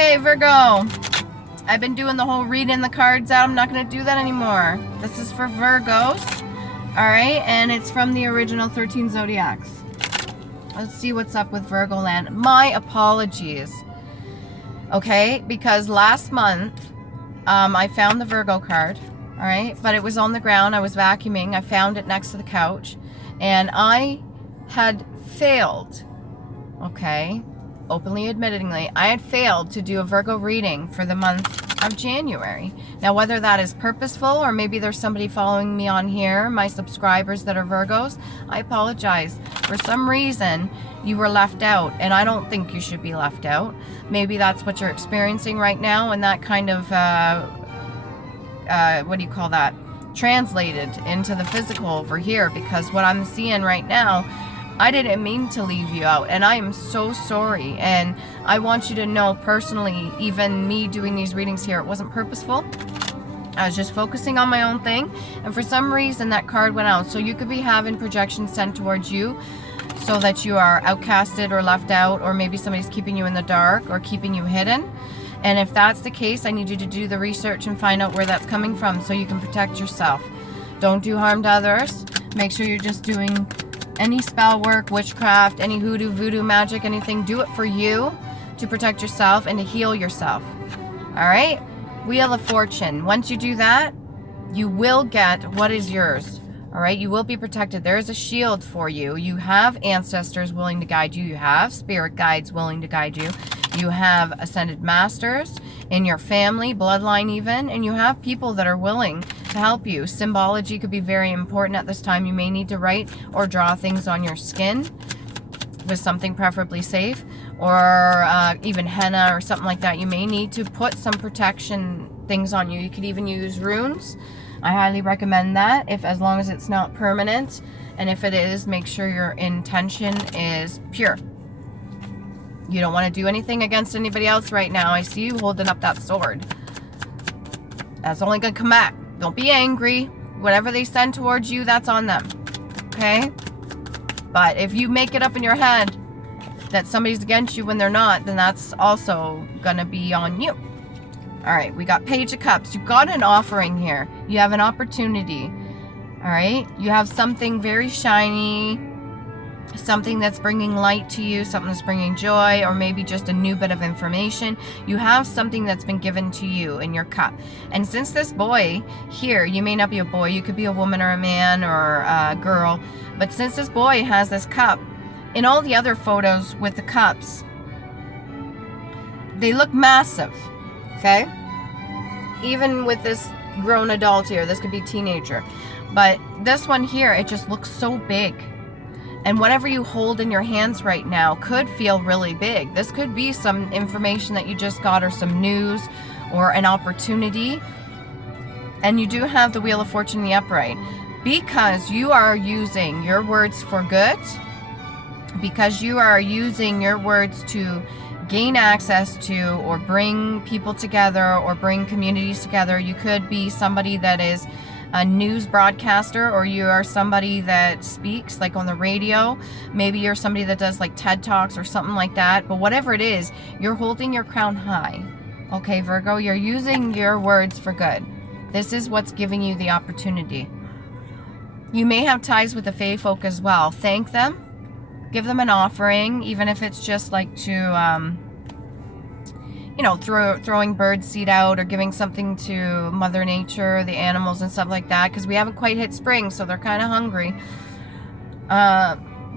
Okay, Virgo. I've been doing the whole reading the cards out. I'm not going to do that anymore. This is for Virgos. Alright, and it's from the original 13 Zodiacs. Let's see what's up with Virgo land. My apologies. Okay, because last month, I found the Virgo card. Alright, but it was on the ground. I was vacuuming. I found it next to the couch. And I had failed. Okay, openly admittingly, I had failed to do a Virgo reading for the month of January. Now, whether that is purposeful or maybe there's somebody following me on here, my subscribers that are Virgos, I apologize. For some reason, you were left out, and I don't think you should be left out. Maybe that's what you're experiencing right now, and that kind of, what do you call that? Translated into the physical over here, because what I'm seeing right now, I didn't mean to leave you out, and I am so sorry. And I want you to know personally, even me doing these readings here, it wasn't purposeful. I was just focusing on my own thing, and for some reason that card went out. So you could be having projections sent towards you so that you are outcasted or left out, or maybe somebody's keeping you in the dark or keeping you hidden. And if that's the case, I need you to do the research and find out where that's coming from so you can protect yourself. Don't do harm to others. Make sure you're just doing any spell work, witchcraft, any hoodoo, voodoo, magic, anything. Do it for you, to protect yourself and to heal yourself. Alright? Wheel of Fortune. Once you do that, you will get what is yours. Alright? You will be protected. There is a shield for you. You have ancestors willing to guide you. You have spirit guides willing to guide you. You have ascended masters in your family, bloodline even, and you have people that are willing to help you. Symbology could be very important at this time. You may need to write or draw things on your skin with something preferably safe, or even henna or something like that. You may need to put some protection things on you. You could even use runes. I highly recommend that, as long as it's not permanent, and if it is, make sure your intention is pure. You don't want to do anything against anybody else right now. I see you holding up that sword. That's only going to come back. Don't be angry. Whatever they send towards you, that's on them. Okay? But if you make it up in your head that somebody's against you when they're not, then that's also going to be on you. Alright, we got Page of Cups. You got an offering here. You have an opportunity. Alright? You have something very shiny, something that's bringing light to you, something that's bringing joy, or maybe just a new bit of information. You have something that's been given to you in your cup. And since this boy here, you may not be a boy, you could be a woman or a man or a girl, but since this boy has this cup, in all the other photos with the cups, they look massive, okay? Even with this grown adult here, this could be teenager, but this one here, it just looks so big. And whatever you hold in your hands right now could feel really big. This could be some information that you just got, or some news, or an opportunity. And you do have the Wheel of Fortune in the upright. Because you are using your words for good, because you are using your words to gain access to, or bring people together, or bring communities together. You could be somebody that is a news broadcaster, or you are somebody that speaks like on the radio. Maybe you're somebody that does like TED Talks or something like that. But whatever it is, you're holding your crown high. Okay, Virgo, you're using your words for good. This is what's giving you the opportunity. You may have ties with the Fae folk as well. Thank them. Give them an offering, even if it's just like to you know, throwing bird seed out, or giving something to Mother Nature, the animals and stuff like that, because we haven't quite hit spring, so they're kind of hungry.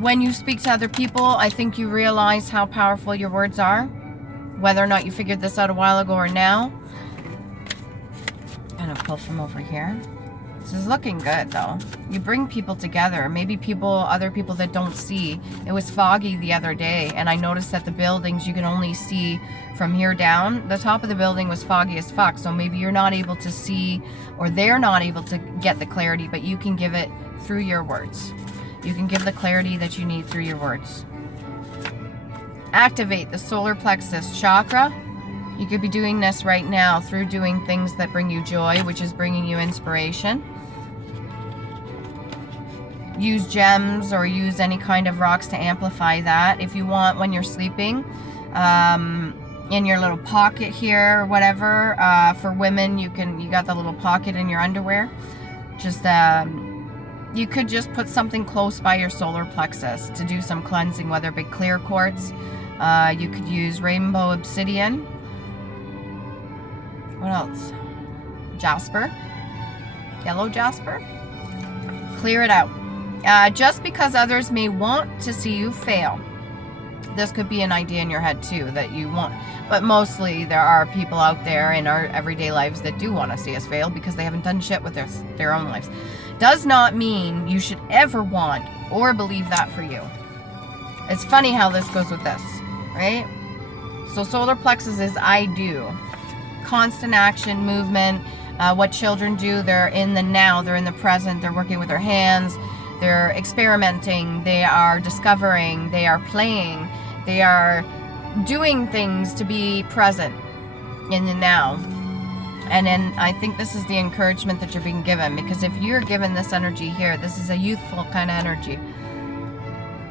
When you speak to other people, I think you realize how powerful your words are, whether or not you figured this out a while ago or now. I'm gonna pull from over here. This is looking good though. You bring people together, maybe other people that don't see. It was foggy the other day, and I noticed that the buildings you can only see from here down. The top of the building was foggy as fuck, so maybe you're not able to see, or they're not able to get the clarity, but you can give it through your words. You can give the clarity that you need through your words. Activate the solar plexus chakra. You could be doing this right now through doing things that bring you joy, which is bringing you inspiration. Use gems or use any kind of rocks to amplify that. If you want, when you're sleeping, in your little pocket here or whatever. For women, you got the little pocket in your underwear. Just you could just put something close by your solar plexus to do some cleansing, whether it be clear quartz. You could use rainbow obsidian. What else? Jasper. Yellow jasper. Clear it out. Just because others may want to see you fail. This could be an idea in your head too that you want, but mostly there are people out there in our everyday lives that do want to see us fail because they haven't done shit with their own lives. Does not mean you should ever want or believe that for you. It's funny how this goes with this, right? So solar plexus is I do. Constant action, movement, what children do, they're in the now, they're in the present, they're working with their hands, they're experimenting, they are discovering, they are playing, they are doing things to be present in the now. And then I think this is the encouragement that you're being given, because if you're given this energy here, this is a youthful kind of energy.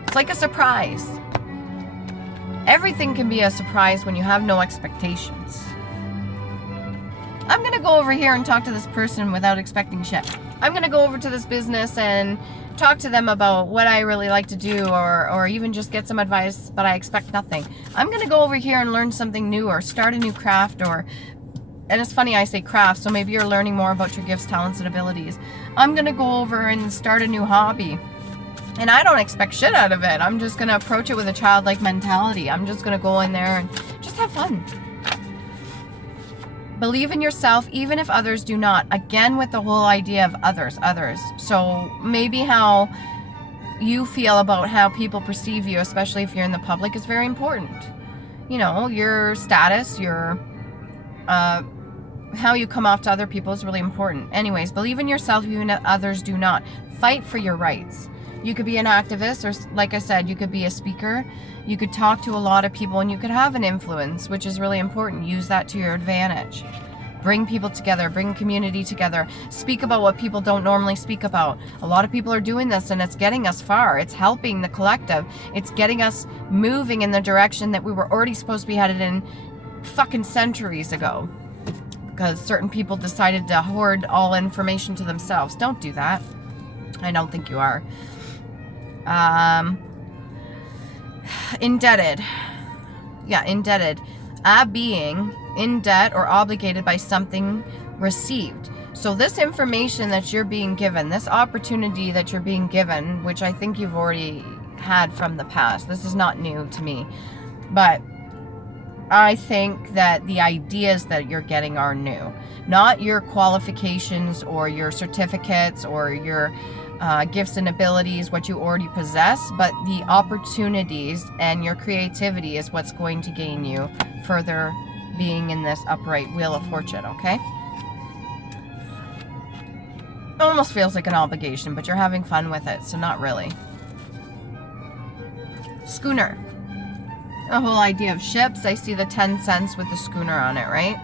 It's like a surprise. Everything can be a surprise when you have no expectations. I'm going to go over here and talk to this person without expecting shit. I'm going to go over to this business and talk to them about what I really like to do, or even just get some advice, but I expect nothing. I'm going to go over here and learn something new, or start a new craft, and it's funny I say craft, so maybe you're learning more about your gifts, talents, and abilities. I'm going to go over and start a new hobby. And I don't expect shit out of it. I'm just going to approach it with a childlike mentality. I'm just going to go in there and just have fun. Believe in yourself, even if others do not. Again, with the whole idea of others. So maybe how you feel about how people perceive you, especially if you're in the public, is very important. You know, your status, your how you come off to other people is really important. Anyways, believe in yourself, even if others do not. Fight for your rights. You could be an activist, or like I said, you could be a speaker. You could talk to a lot of people, and you could have an influence, which is really important. Use that to your advantage. Bring people together, bring community together. Speak about what people don't normally speak about. A lot of people are doing this, and it's getting us far. It's helping the collective. It's getting us moving in the direction that we were already supposed to be headed in fucking centuries ago. Because certain people decided to hoard all information to themselves. Don't do that. I don't think you are. Indebted. Yeah, indebted. Being in debt or obligated by something received. So this information that you're being given, this opportunity that you're being given, which I think you've already had from the past. This is not new to me. But I think that the ideas that you're getting are new. Not your qualifications or your certificates or your gifts and abilities, what you already possess, but the opportunities and your creativity is what's going to gain you further being in this upright wheel of fortune, okay? Almost feels like an obligation, but you're having fun with it, so not really. Schooner. The whole idea of ships, I see the 10 cents with the schooner on it, right?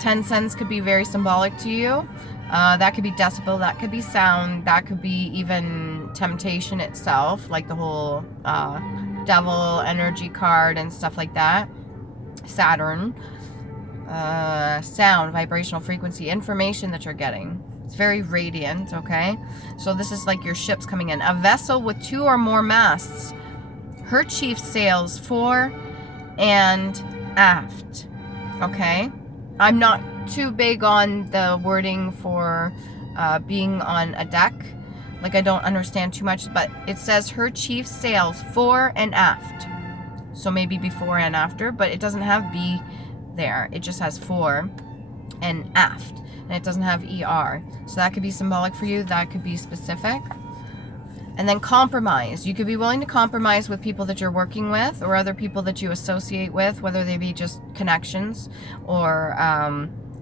10 cents could be very symbolic to you. That could be decibel, that could be sound, that could be even temptation itself, like the whole devil energy card and stuff like that. Saturn. Sound, vibrational frequency, information that you're getting. It's very radiant, okay? So this is like your ships coming in. A vessel with 2 or more masts. Her chief sails fore and aft, okay? I'm not too big on the wording for being on a deck. Like, I don't understand too much, but it says her chief sails fore and aft. So maybe before and after, but it doesn't have be there. It just has fore and aft, and it doesn't have ER. So that could be symbolic for you. That could be specific. And then compromise. You could be willing to compromise with people that you're working with or other people that you associate with, whether they be just connections or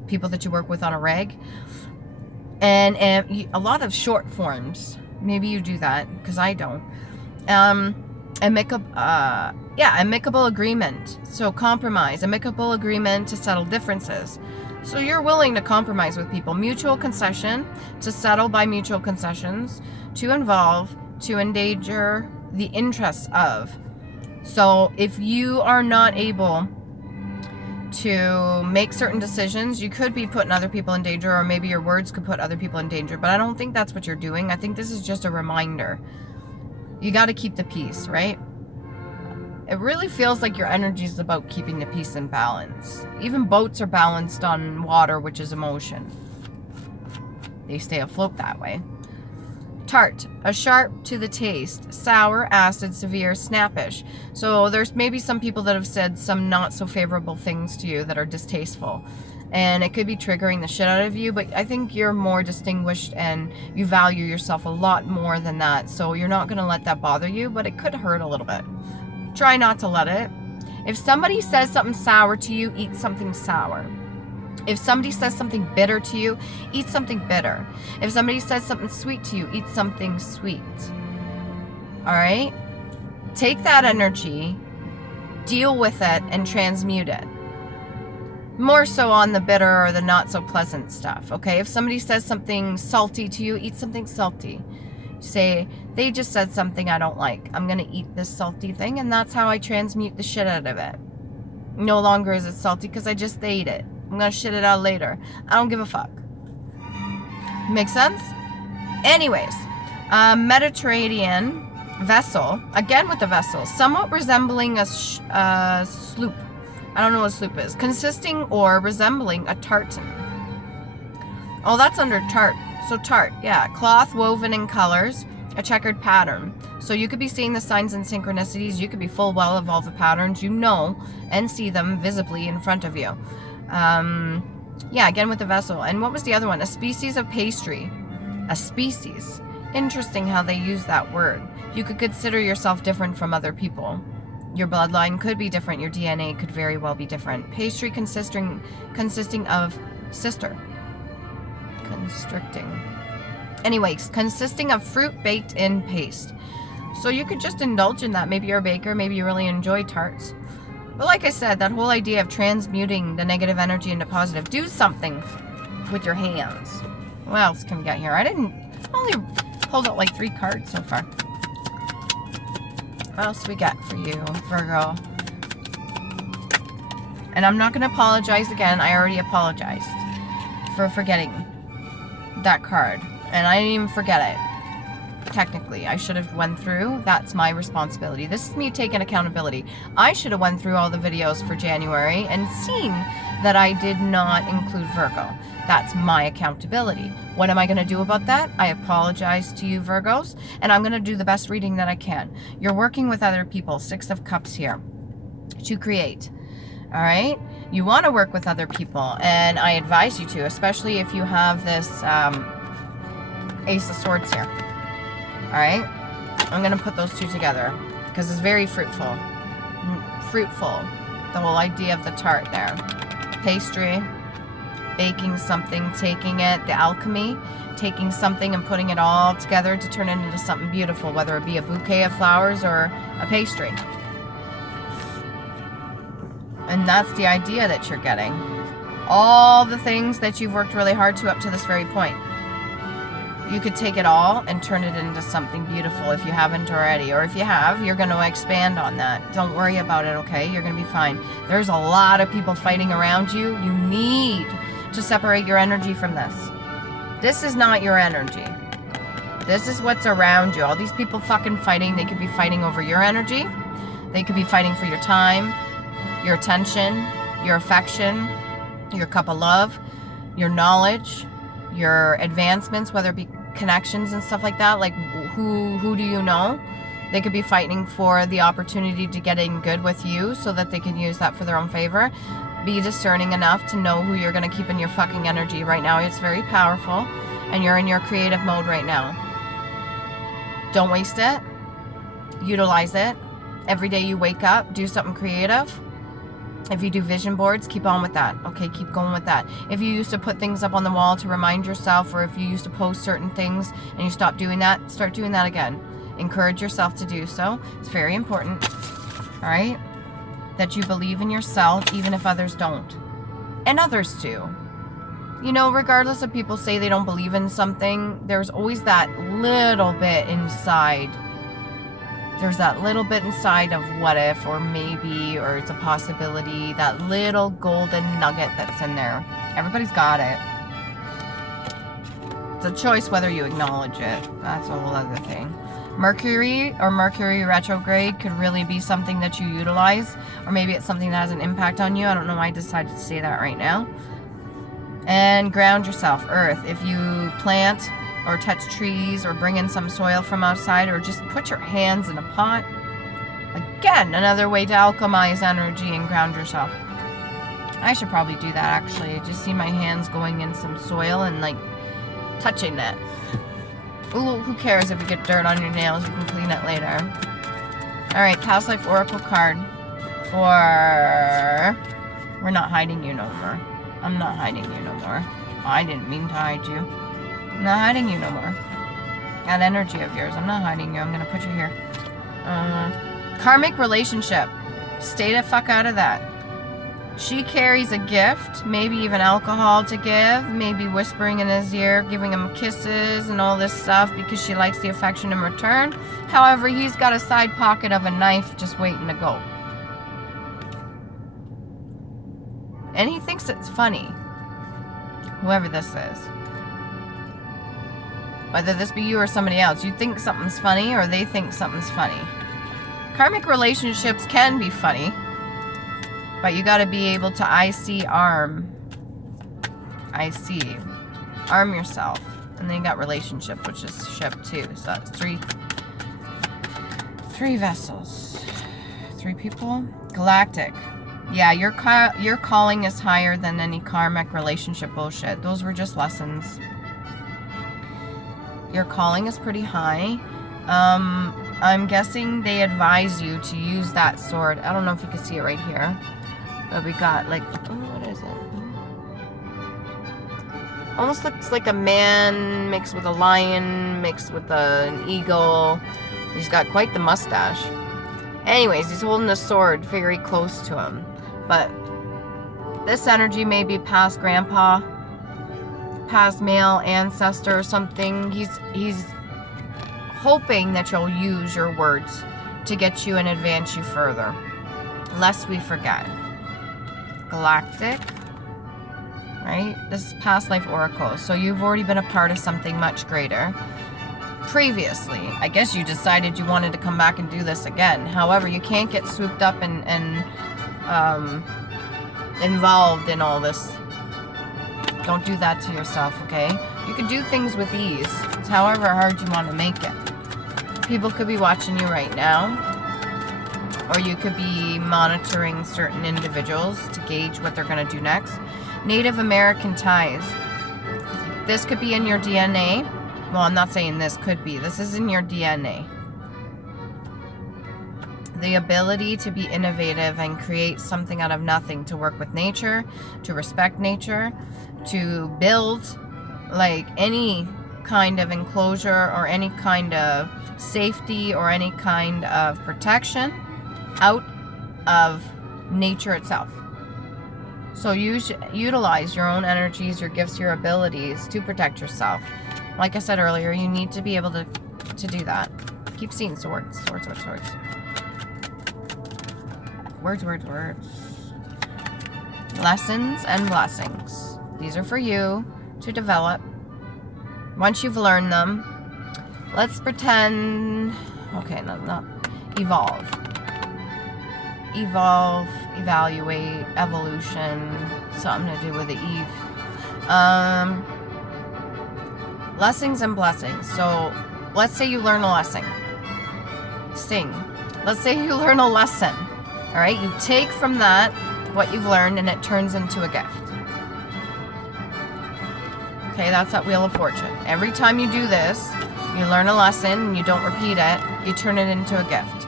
people that you work with on a reg. And a lot of short forms. Maybe you do that, because I don't. Amicable agreement. So compromise. Amicable agreement to settle differences. So you're willing to compromise with people. Mutual concession, to settle by mutual concessions, to involve, to endanger the interests of. So if you are not able to make certain decisions. You could be putting other people in danger, or maybe your words could put other people in danger, but I don't think that's what you're doing. I think this is just a reminder. You got to keep the peace, right? It really feels like your energy is about keeping the peace and balance. Even boats are balanced on water, which is emotion. They stay afloat that way. Tart, a sharp to the taste, sour, acid, severe, snappish. So there's maybe some people that have said some not so favorable things to you that are distasteful. And it could be triggering the shit out of you, but I think you're more distinguished and you value yourself a lot more than that. So you're not going to let that bother you, but it could hurt a little bit. Try not to let it. If somebody says something sour to you, eat something sour. If somebody says something bitter to you, eat something bitter. If somebody says something sweet to you, eat something sweet. All right? Take that energy, deal with it, and transmute it. More so on the bitter or the not so pleasant stuff, okay? If somebody says something salty to you, eat something salty. Say, they just said something I don't like. I'm going to eat this salty thing, and that's how I transmute the shit out of it. No longer is it salty because I just ate it. I'm going to shit it out later. I don't give a fuck. Make sense? Anyways, Mediterranean vessel, again with the vessel, somewhat resembling a sloop. I don't know what a sloop is. Consisting or resembling a tartan. Oh, that's under tart. So tart, yeah. Cloth woven in colors, a checkered pattern. So you could be seeing the signs and synchronicities. You could be full well of all the patterns. You know and see them visibly in front of you. Yeah, again with the vessel. And what was the other one? A species of pastry. A species. Interesting how they use that word. You could consider yourself different from other people. Your bloodline could be different. Your DNA could very well be different. Pastry consisting of sister. Constricting. Anyways, consisting of fruit baked in paste. So you could just indulge in that. Maybe you're a baker. Maybe you really enjoy tarts. But like I said, that whole idea of transmuting the negative energy into positive. Do something with your hands. What else can we get here? I only pulled out like 3 cards so far. What else we got for you, Virgo? And I'm not going to apologize again. I already apologized for forgetting that card. And I didn't even forget it. Technically, I should have went through. That's my responsibility. This is me taking accountability. I should have went through all the videos for January and seen that I did not include Virgo. That's my accountability. What am I going to do about that? I apologize to you, Virgos, and I'm going to do the best reading that I can. You're working with other people, 6 of Cups here, to create. All right? You want to work with other people, and I advise you to, especially if you have this Ace of Swords here. All right? I'm going to put those 2 together because it's very fruitful. Fruitful. The whole idea of the tart there. Pastry. Baking something, taking it, the alchemy, taking something and putting it all together to turn it into something beautiful, whether it be a bouquet of flowers or a pastry. And that's the idea that you're getting. All the things that you've worked really hard to up to this very point. You could take it all and turn it into something beautiful if you haven't already. Or if you have, you're going to expand on that. Don't worry about it, okay? You're going to be fine. There's a lot of people fighting around you. You need to separate your energy from this. This is not your energy. This is what's around you. All these people fucking fighting. They could be fighting over your energy. They could be fighting for your time, your attention, your affection, your cup of love, your knowledge, your advancements, whether it be connections and stuff like that. Like who do you know? They could be fighting for the opportunity to get in good with you so that they can use that for their own favor. Be discerning enough to know who you're going to keep in your fucking energy right now. It's very powerful, and you're in your creative mode right now. Don't waste it. Utilize it. Every day you wake up, do something creative. If you do vision boards, keep on with that. Okay, keep going with that. If you used to put things up on the wall to remind yourself, or if you used to post certain things and you stop doing that, start doing that again. Encourage yourself to do so. It's very important. All right? That you believe in yourself, even if others don't. And others do. You know, regardless of people say they don't believe in something, there's always that little bit inside there's that little bit inside of what if, or maybe, or it's a possibility, that little golden nugget that's in there. Everybody's got it. It's a choice whether you acknowledge it. That's a whole other thing. Mercury or Mercury retrograde could really be something that you utilize, or maybe it's something that has an impact on you. I don't know why I decided to say that right now. And ground yourself, earth. If you plant or touch trees or bring in some soil from outside, or just put your hands in a pot. Again, another way to alchemize energy and ground yourself. I should probably do that actually. I just see my hands going in some soil and like touching that. Ooh, who cares if you get dirt on your nails? You can clean it later. Alright, past life oracle card for... We're not hiding you no more. I'm not hiding you no more. I didn't mean to hide you. I'm not hiding you no more. That energy of yours, I'm not hiding you. I'm going to put you here. Karmic relationship. Stay the fuck out of that. She carries a gift, maybe even alcohol to give, maybe whispering in his ear, giving him kisses and all this stuff because she likes the affection in return. However, he's got a side pocket of a knife just waiting to go. And he thinks it's funny. Whoever this is. Whether this be you or somebody else, you think something's funny or they think something's funny. Karmic relationships can be funny, but you got to be able to arm yourself. And then you got relationship, which is ship too. So that's three vessels, 3 people. Galactic. Yeah, your calling is higher than any karmic relationship bullshit. Those were just lessons. Your calling is pretty high. I'm guessing they advise you to use that sword. I don't know if you can see it right here. But we got like, what is it? Almost looks like a man mixed with a lion, mixed with an eagle. He's got quite the mustache. Anyways, he's holding a sword very close to him. But this energy may be past grandpa, past male ancestor or something. He's hoping that you'll use your words to get you and advance you further, lest we forget. Galactic, right? This is past life oracle. So you've already been a part of something much greater previously. I guess you decided you wanted to come back and do this again. However, you can't get swooped up and involved in all this. Don't do that to yourself, okay? You can do things with ease. It's however hard you want to make it. People could be watching you right now, or you could be monitoring certain individuals to gauge what they're going to do next. Native American ties. This could be in your DNA. Well, I'm not saying this could be. This is in your DNA. The ability to be innovative and create something out of nothing, to work with nature, to respect nature, to build like any kind of enclosure or any kind of safety or any kind of protection out of nature itself. So you should utilize your own energies, your gifts, your abilities to protect yourself. Like I said earlier, you need to be able to do that. Keep seeing swords. Swords. Words. Lessons and blessings. These are for you to develop. Once you've learned them, let's pretend... Okay, not evolve. Evolve, evaluate, evolution, something to do with the Eve. Lessons and blessings. So, let's say you learn a lesson. Sing. Let's say you learn a lesson. Alright, you take from that what you've learned and it turns into a gift. Okay, that's that Wheel of Fortune. Every time you do this, you learn a lesson and you don't repeat it, you turn it into a gift.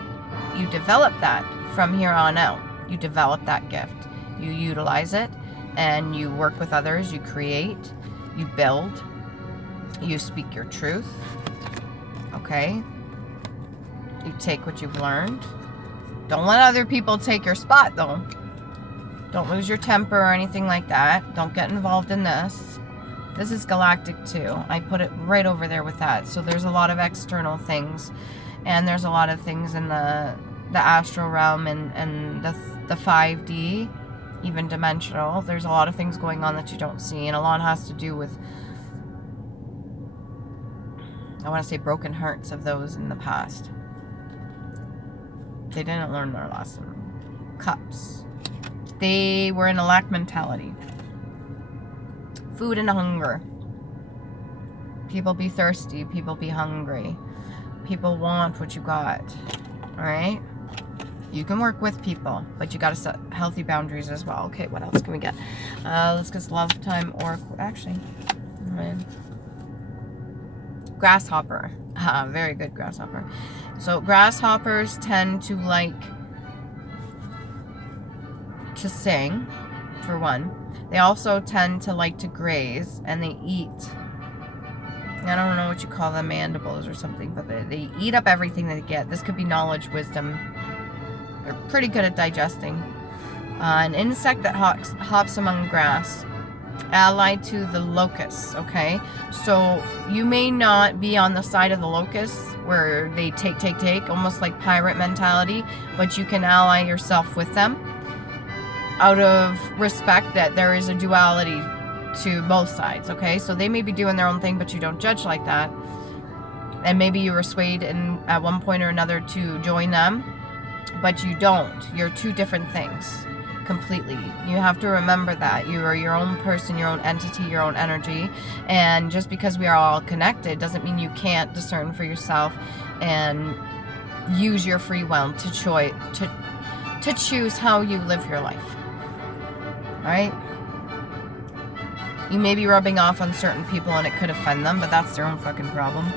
You develop that from here on out. You develop that gift. You utilize it and you work with others, you create, you build, you speak your truth. Okay? You take what you've learned. Don't let other people take your spot, though. Don't lose your temper or anything like that. Don't get involved in this. This is galactic, too. I put it right over there with that. So there's a lot of external things. And there's a lot of things in the astral realm and the 5D, even dimensional. There's a lot of things going on that you don't see, and a lot has to do with, I want to say, broken hearts of those in the past. They didn't learn their lesson. Cups. They were in a lack mentality. Food and hunger. People be thirsty. People be hungry. People want what you got. Alright? You can work with people, but you gotta set healthy boundaries as well. Okay, what else can we get? Let's get love time or actually, grasshopper. Very good grasshopper. So grasshoppers tend to like to sing, for one. They also tend to like to graze, and they eat. I don't know what you call them, mandibles or something, but they eat up everything they get. This could be knowledge, wisdom. They're pretty good at digesting. An insect that hops among grass, allied to the locusts, okay? So you may not be on the side of the locusts where they take, almost like pirate mentality, but you can ally yourself with them out of respect that there is a duality to both sides, okay? So they may be doing their own thing, but you don't judge like that. And maybe you were swayed at one point or another to join them, but you don't. You're two different things completely. You have to remember that. You are your own person, your own entity, your own energy. And just because we are all connected doesn't mean you can't discern for yourself and use your free will to choose how you live your life. Alright? You may be rubbing off on certain people and it could offend them, but that's their own fucking problem.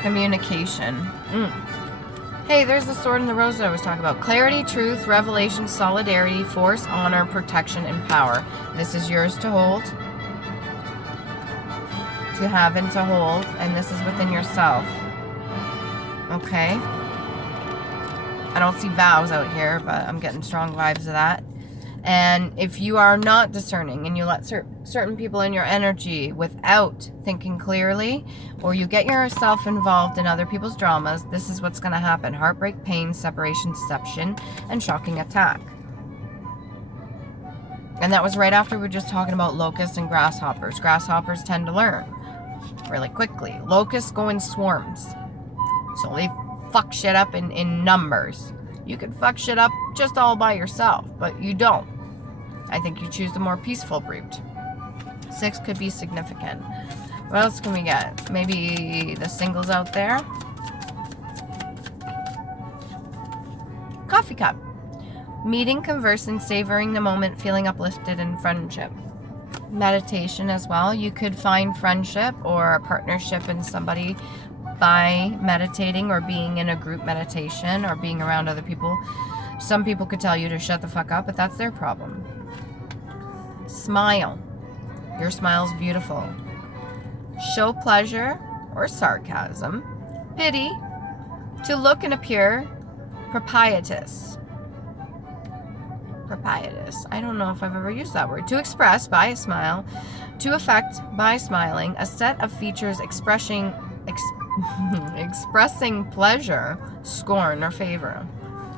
Communication. Hey, there's the sword and the rose that I was talking about. Clarity, truth, revelation, solidarity, force, honor, protection, and power. This is yours to hold. To have and to hold. And this is within yourself. Okay? I don't see vows out here, but I'm getting strong vibes of that. And if you are not discerning and you let certain people in your energy without thinking clearly, or you get yourself involved in other people's dramas, this is what's going to happen. Heartbreak, pain, separation, deception, and shocking attack. And that was right after we were just talking about locusts and grasshoppers. Grasshoppers tend to learn really quickly. Locusts go in swarms. So they fuck shit up in numbers. You could fuck shit up just all by yourself, but you don't. I think you choose the more peaceful route. 6 could be significant. What else can we get? Maybe the singles out there. Coffee cup. Meeting, conversing, savoring the moment, feeling uplifted in friendship. Meditation as well. You could find friendship or a partnership in somebody by meditating or being in a group meditation or being around other people. Some people could tell you to shut the fuck up, but that's their problem. Smile. Your smile's beautiful. Show pleasure or sarcasm. Pity. To look and appear propitious. Propitious. I don't know if I've ever used that word. To express by a smile. To affect by smiling. A set of features expressing pleasure, scorn, or favor.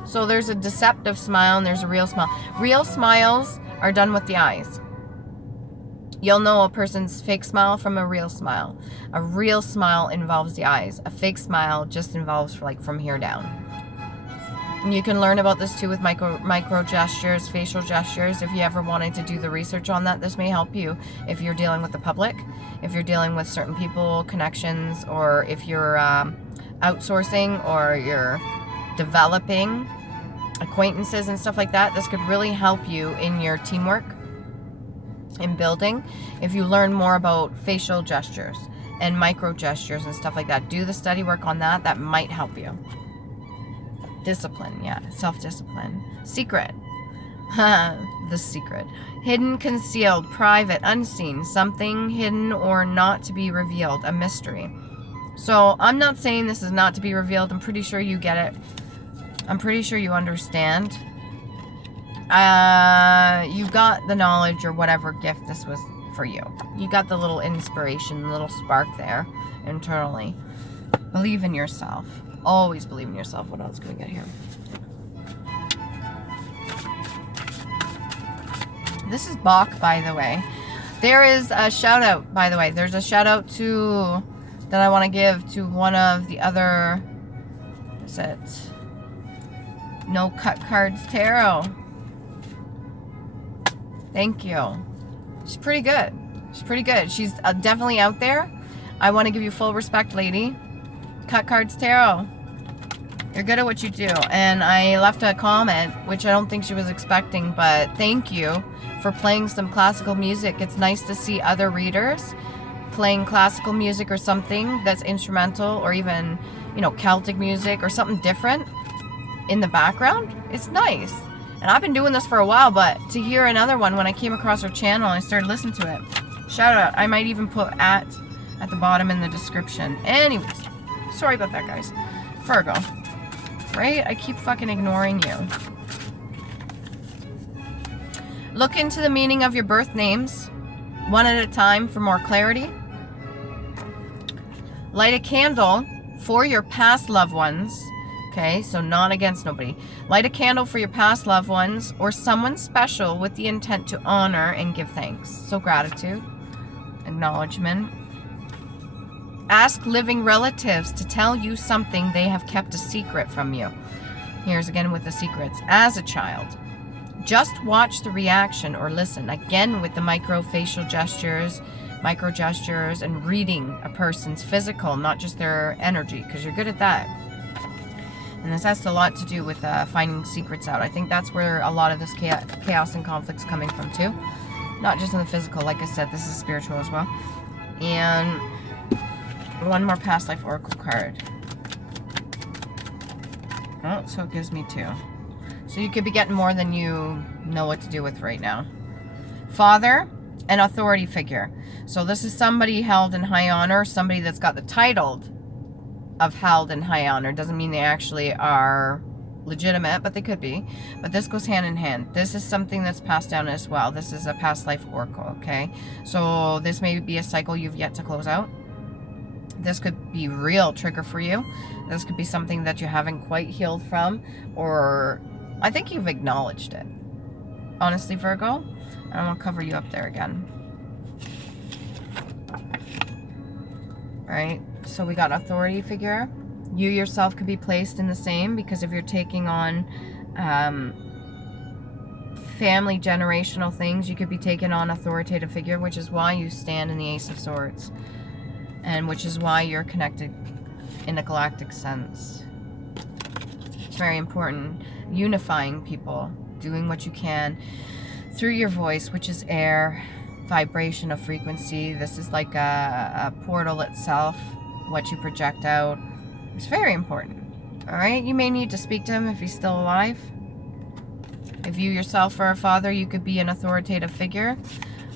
So there's a deceptive smile and there's a real smile. Real smiles are done with the eyes. You'll know a person's fake smile from a real smile. A real smile involves the eyes. A fake smile just involves from here down. And you can learn about this too with micro gestures, facial gestures. If you ever wanted to do the research on that, this may help you if you're dealing with the public, if you're dealing with certain people, connections, or if you're outsourcing or you're developing acquaintances and stuff like that. This could really help you in your teamwork, in building. If you learn more about facial gestures and micro gestures and stuff like that, do the study work on that. That might help you. Discipline, yeah, self-discipline. Secret. The secret. Hidden, concealed, private, unseen, something hidden or not to be revealed, a mystery. So I'm not saying this is not to be revealed. I'm pretty sure you get it. I'm pretty sure you understand. You got the knowledge or whatever gift this was for you. You got the little inspiration, the little spark there internally. Believe in yourself. Always believe in yourself. What else can we get here? This is Bach, by the way. There is a shout out, by the way. There's a shout out to that I want to give to one of the other. What is it? No Cut Cards Tarot. Thank you. She's pretty good. She's pretty good. She's definitely out there. I want to give you full respect, lady. Cut Cards Tarot. You're good at what you do. And I left a comment, which I don't think she was expecting, but thank you for playing some classical music. It's nice to see other readers playing classical music or something that's instrumental, or even, you know, Celtic music or something different in the background. It's nice. And I've been doing this for a while, but to hear another one, when I came across her channel, I started listening to it. Shout out. I might even put at the bottom in the description. Anyways, sorry about that, guys. Virgo. Right? I keep fucking ignoring you. Look into the meaning of your birth names, one at a time for more clarity. Light a candle for your past loved ones. Okay, so not against nobody. Light a candle for your past loved ones or someone special with the intent to honor and give thanks. So gratitude, acknowledgement. Ask living relatives to tell you something they have kept a secret from you. Here's again with the secrets. As a child, just watch the reaction or listen. Again with the micro gestures, and reading a person's physical, not just their energy, because you're good at that. And this has a lot to do with finding secrets out. I think that's where a lot of this chaos and conflict's coming from too. Not just in the physical. Like I said, this is spiritual as well. And one more past life oracle card. Oh, so it gives me 2. So you could be getting more than you know what to do with right now. Father, an authority figure. So this is somebody held in high honor, somebody that's got the title of held in high honor. Doesn't mean they actually are legitimate, but they could be. But this goes hand in hand. This is something that's passed down as well. This is a past life oracle, okay? So this may be a cycle you've yet to close out. This could be real trigger for you. This could be something that you haven't quite healed from, or I think you've acknowledged it. Honestly, Virgo, I won't cover you up there again. All right, so we got authority figure. You yourself could be placed in the same, because if you're taking on family generational things, you could be taking on authoritative figure, which is why you stand in the Ace of Swords. And which is why you're connected in a galactic sense. It's very important. Unifying people, doing what you can through your voice, which is air, vibration of frequency. This is like a portal itself, what you project out. It's very important. All right, you may need to speak to him if he's still alive. If you yourself are a father, you could be an authoritative figure.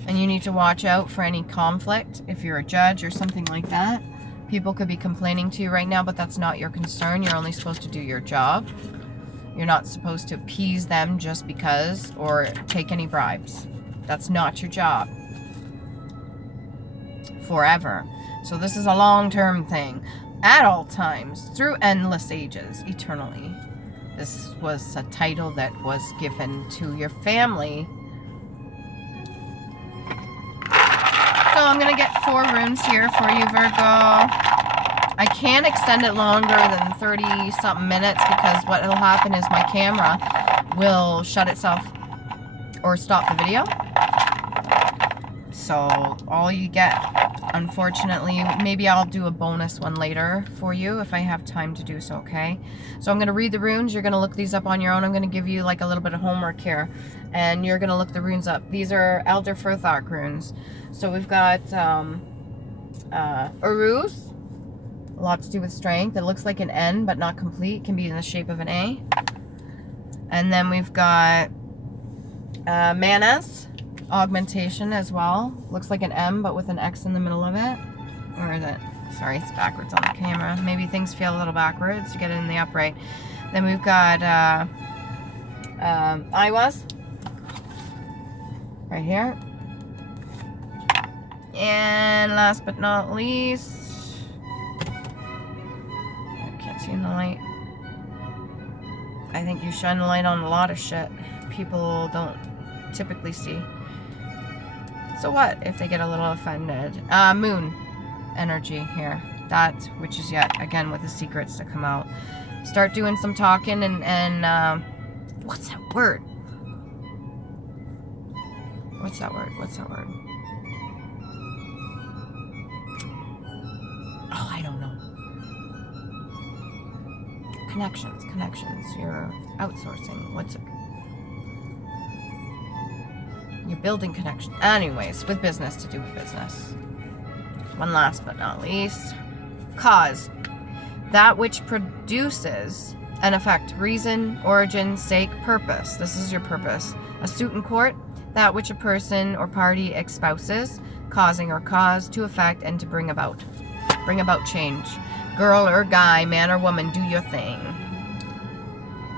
And you need to watch out for any conflict. If you're a judge or something like that, people could be complaining to you right now, but that's not your concern. You're only supposed to do your job. You're not supposed to appease them just because, or take any bribes. That's not your job. Forever. So this is a long-term thing. At all times, through endless ages, eternally. This was a title that was given to your family. So I'm going to get 4 runes here for you, Virgo. I can't extend it longer than 30-something minutes, because what will happen is my camera will shut itself or stop the video. So all you get, unfortunately, maybe I'll do a bonus one later for you if I have time to do so, okay? So I'm going to read the runes. You're going to look these up on your own. I'm going to give you like a little bit of homework here, and you're going to look the runes up. These are Elder Furthark runes. So we've got Uruz, a lot to do with strength. It looks like an N, but not complete. It can be in the shape of an A. And then we've got Manas, augmentation as well. Looks like an M, but with an X in the middle of it. Or is it? Sorry, it's backwards on the camera. Maybe things feel a little backwards to get it in the upright. Then we've got Iwas right here. And last but not least, I can't see in the light. I think you shine the light on a lot of shit people don't typically see. So what if they get a little offended? Moon energy here. That, which is yet again with the secrets to come out. Start doing some talking and what's that word? What's that word? What's that word? Oh, I don't know. Connections. You're outsourcing. What's it? You're building connections. Anyways, with business, to do with business. One last but not least. Cause. That which produces an effect. Reason, origin, sake, purpose. This is your purpose. A suit in court. That which a person or party espouses, causing or cause to affect and to bring about. Bring about change. Girl or guy, man or woman, do your thing.